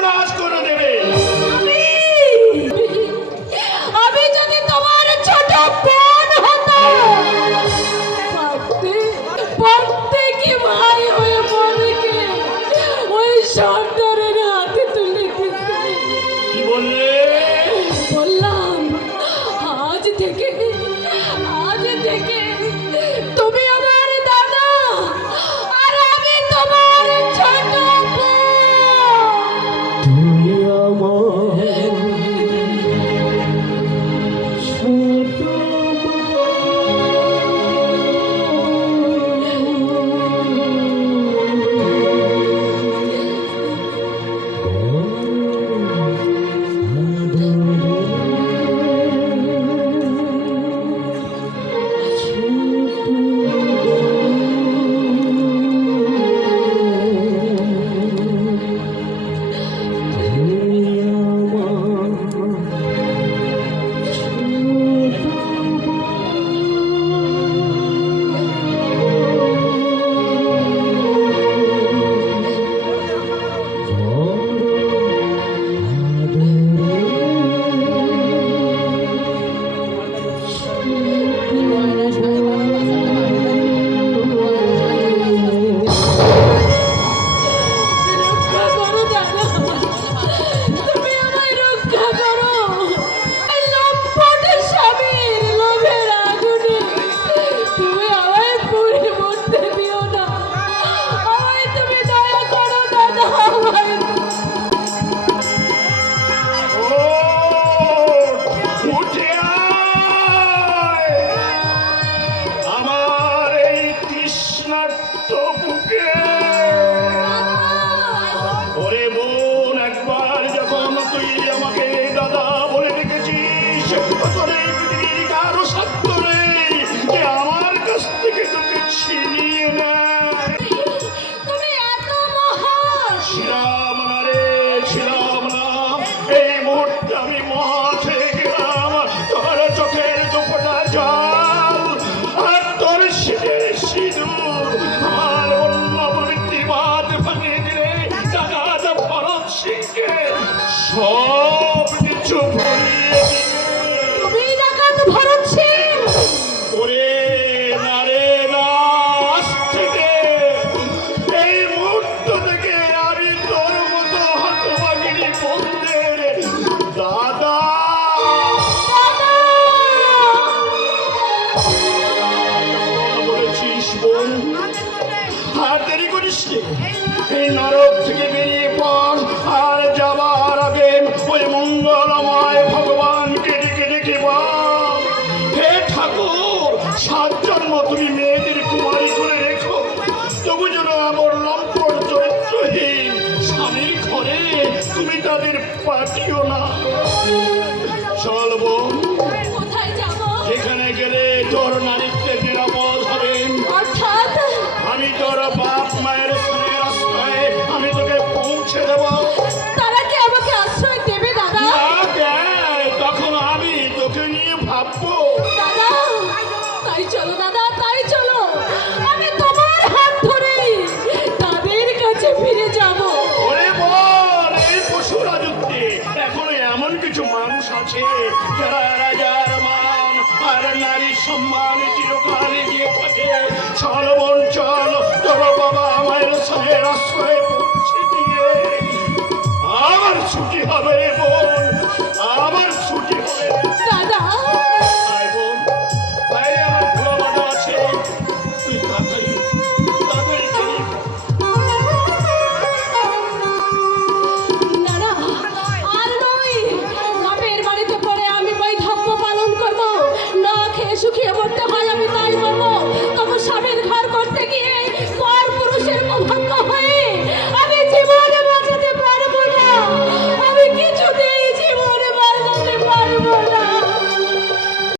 সর্বনাশ করে দেবে। আমি যদি তোমার ছোট বোন হতাম, প্রত্যেকে ভাই হয়ে মনকে ওই সর্দারের হাতে তুলে দিতে। কি বললে? বললাম আজ থেকে তুমি আমার দাদা আর আমি তোমার ছোট সব কিছু ভরিয়ে তুমি ডাকাত ভরত সিং। ওরে নারে নাস থেকে এই মুহূর্ত থেকে আমি তোর মতো হতভাগিনী বন্ধের দাদা বলেছিস বোন। আর দেরি করিস এই নরক থেকে বেরিয়ে পড়। আর যাবার আগে ওই মঙ্গলময় ভগবানকে ডেকে ডেকে বল, হে ঠাকুর, 7 জন্ম তুমি মেয়েদের কুমারী করে রেখো, তবু যেন আমার লম্পট চরিত্রহীন স্বামীর ঘরে তুমি তাদের পাঠিও না। চল বোন, কোথায় যাব? যেখানে গেলে তোর নারীত্বের নিরাপদ হবে। অর্থাৎ আমি তোর বাপ মায়ের স্নেহের আশ্রয়ে আমি তোকে পৌঁছে দেব। তারা কি আমাকে আশ্রয় দেবে দাদা? তখন আমি তোকে নিয়ে ভাববো। দাদা তাই চলো, দাদা তাই চলো, আমি তোমার হাত ধরে তাদের কাছে ফিরে যাব। ওরে বল, এই পশু রাজত্বে এখনো এমন কিছু মানুষ আছে যারা রাজার মান আর নারীর সম্মান চিরকালে দিয়ে থাকে। চল বোন চল, তোর বাবা মায়ের স্নেহের আশ্রয়ে পৌঁছে দিয়ে আমার ছুটি হবে বোন।